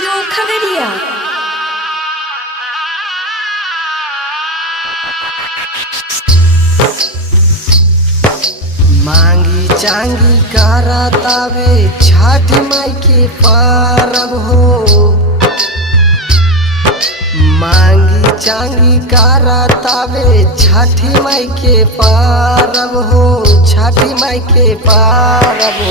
Studio Khagaria. मांगी Changi करतावे छठ माई के परब हो। मांगी चांगी करतावे छठी माई के परब हो। छठी माई के परब हो।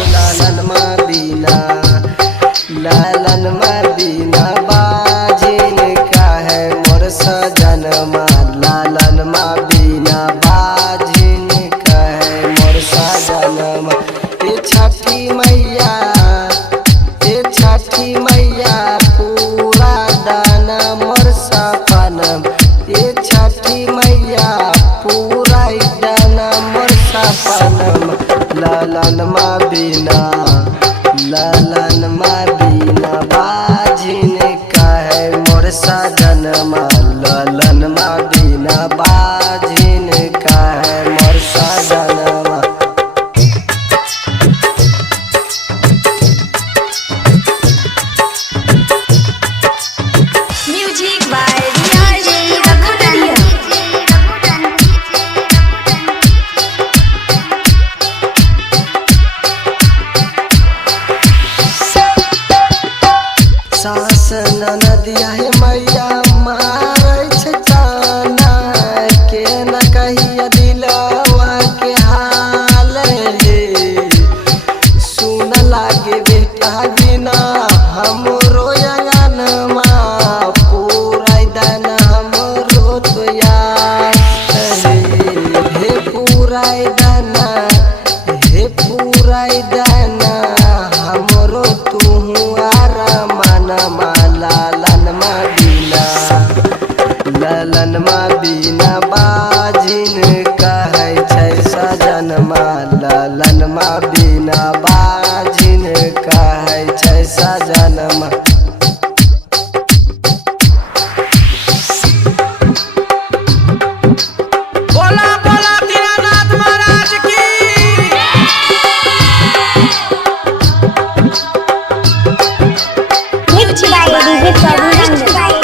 लालन मदीना बाजिन काहे मोर सजनमा। लालन मदीना बाजिन काहे मोर सजनमा। ए छठी मैया पूरा दाना मोर सपनम। ए छठी मैया पूरा दाना मोर सपनम। लालन मदीना बाजिन काहे मोर सजनमा। लालन मदीना बाजिन काहे मोर सजनमा। Music by DJ Khagaria. सास नदिया हे मैया मारै छै ताना। के न कहिया दिलवा के हाल हे। सुन लागे बेटा बिना हमरो अंगनमा। पूरा दान हमरो तो याद हे। पूरा दाना हमरो तू आरामनमा। लालन मदीना बाजिन कहै छै सजनमा। लालन मदीना बाजिन कहै छै सजनमा। बोला बोला दीनानाथ महाराज की। Music by DJ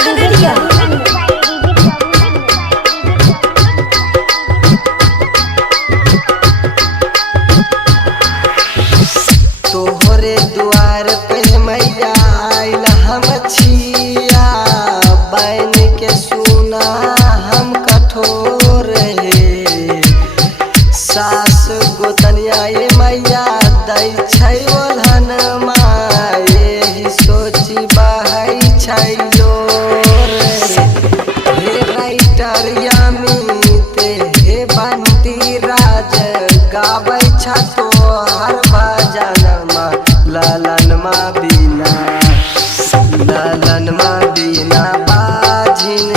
Khagaria. तोहरे द्वार पे मैया आइल हम छिया। बैन के सुना हम कठोर हे। सास गोतनिया ये मैया दै छै ओढ़नमा। एही सोची बहै छै लोर हे। राइटर यामित हे बंटी राज गाबै छ तोहर भजनमा। लालन मदीना बाजिन